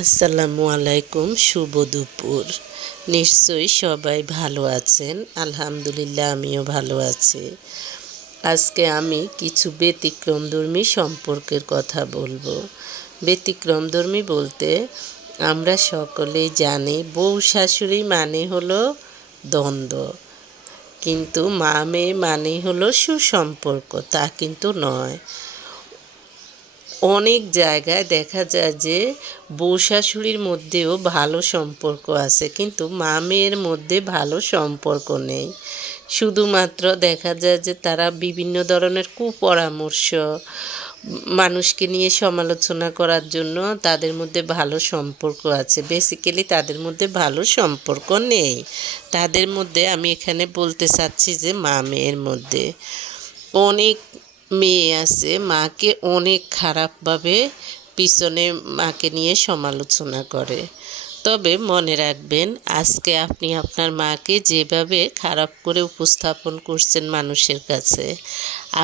আসসালামু আলাইকুম, শুভ দুপুর। নিশ্চয়ই সবাই ভালো আছেন। আলহামদুলিল্লাহ, আমিও ভালো আছি। আজকে আমি কিছু ব্যতিক্রমধর্মী সম্পর্কের কথা বলবো। ব্যতিক্রমধর্মী বলতে আমরা সকলেই জানি বউ শাশুড়ি মানে হলো দ্বন্দ্ব, কিন্তু মা মেয়ে মানেই হলো সুসম্পর্ক, তা কিন্তু নয়। অনেক জায়গায় দেখা যায় যে বউ শাশুড়ির মধ্যেও ভালো সম্পর্ক আছে, কিন্তু মা মেয়ের মধ্যে ভালো সম্পর্ক নেই। শুধুমাত্র দেখা যায় যে তারা বিভিন্ন ধরনের কুপরামর্শ, মানুষকে নিয়ে সমালোচনা করার জন্য তাদের মধ্যে ভালো সম্পর্ক আছে। বেসিক্যালি তাদের মধ্যে ভালো সম্পর্ক নেই। তাদের মধ্যে আমি এখানে বলতে চাচ্ছি যে মা মেয়ের মধ্যে অনেক মেয়ে আছে মাকে অনেক খারাপভাবে পিছনে মাকে নিয়ে সমালোচনা করে। তবে মনে রাখবেন, আজকে আপনি আপনার মাকে যেভাবে খারাপ করে উপস্থাপন করছেন মানুষের কাছে,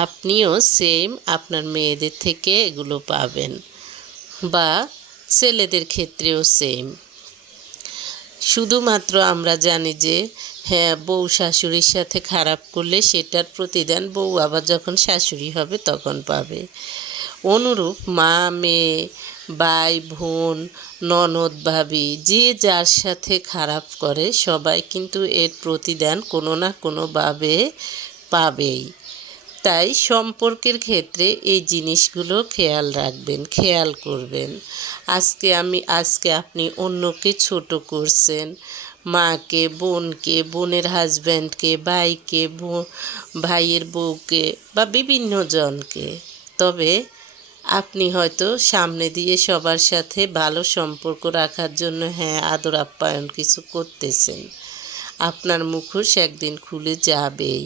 আপনিও সেম আপনার মেয়েদের থেকে এগুলো পাবেন, বা ছেলেদের ক্ষেত্রেও সেম। শুধুমাত্র আমরা জানি যে হ্যাঁ, বউ শাশুড়ির সাথে খারাপ করলে সেটার প্রতিদান বউ আবার যখন শাশুড়ি হবে তখন পাবে। অনুরূপ মা মেয়ে, ভাই বোন, ননদ ভাবি যে যার সাথে খারাপ করে সবাই কিন্তু এর প্রতিদান কোনো না কোনোভাবে পাবেই। তাই সম্পর্কের ক্ষেত্রে এই জিনিসগুলো খেয়াল রাখবেন, খেয়াল করবেন। আজকে আপনি অন্যকে ছোট করছেন, মাকে, বোনকে, বোনের হাজব্যান্ডকে, ভাইকে, ভাইয়ের বউকে, বা বিভিন্ন জনকে। তবে আপনি হয়তো সামনে দিয়ে সবার সাথে ভালো সম্পর্ক রাখার জন্য হ্যাঁ আদর আপ্যায়ন কিছু করতেছেন, আপনার মুখোশ একদিন খুলে যাবেই।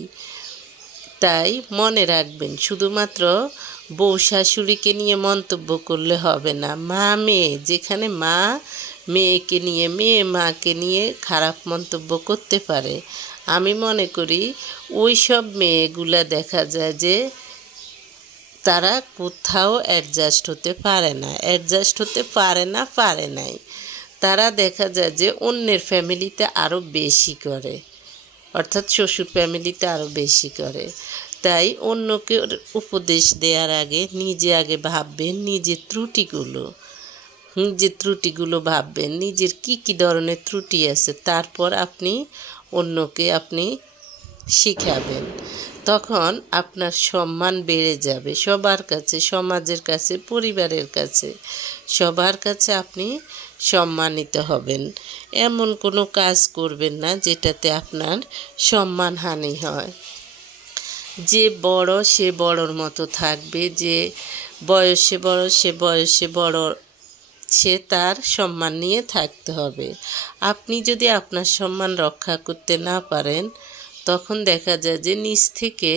তাই মনে রাখবেন, শুধুমাত্র বউ শাশুড়িকে নিয়ে মন্তব্য করলে হবে না। মা মেয়ে, যেখানে মা মেয়েকে নিয়ে, মেয়ে মাকে নিয়ে খারাপ মন্তব্য করতে পারে, আমি মনে করি ওই সব মেয়েগুলা দেখা যায় যে তারা কোথাও অ্যাডজাস্ট হতে পারে না, পারে নাই। তারা দেখা যায় যে অন্যের ফ্যামিলিতে আরও বেশি করে, অর্থাৎ শ্বশুর ফ্যামিলিতে আরও বেশি করে। তাই অন্যকে উপদেশ দেওয়ার আগে নিজে আগে ভাববেন নিজের ত্রুটিগুলো ভাববেন, নিজের কী ধরনের ত্রুটি আছে, তারপর অন্যকে আপনি শিখাবেন। তখন আপনার সম্মান বেড়ে যাবে সবার কাছে, সমাজের কাছে, পরিবারের কাছে, সবার কাছে আপনি সম্মানিত হবেন। এমন কোনো কাজ করবেন না যেটাতে আপনার সম্মানহানি হয়। যে বড় সে বড়র মতো থাকবে, যে বয়সে বড় সে বয়সে বড়, সে তার সম্মান নিয়ে থাকতে হবে। আপনি যদি আপনার সম্মান রক্ষা করতে না পারেন, তখন দেখা যায় যে নিজ থেকে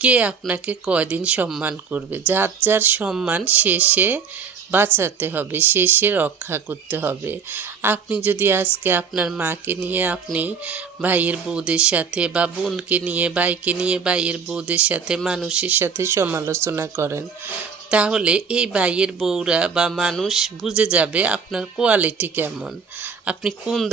কে আপনাকে কয়দিন সম্মান করবে। যার যার সম্মান শেষে বাঁচাতে হবে, শেষে রক্ষা করতে হবে। আপনি যদি আজকে আপনার মাকে নিয়ে আপনি ভাইয়ের বউদের সাথে, বা বোনকে নিয়ে ভাইকে নিয়ে ভাইয়ের বউদের সাথে, মানুষের সাথে সমালোচনা করেন, তাহলে এই ভাইয়ের বউরা বা মানুষ বুঝে যাবে আপনার কোয়ালিটি কেমন, আপনি কোন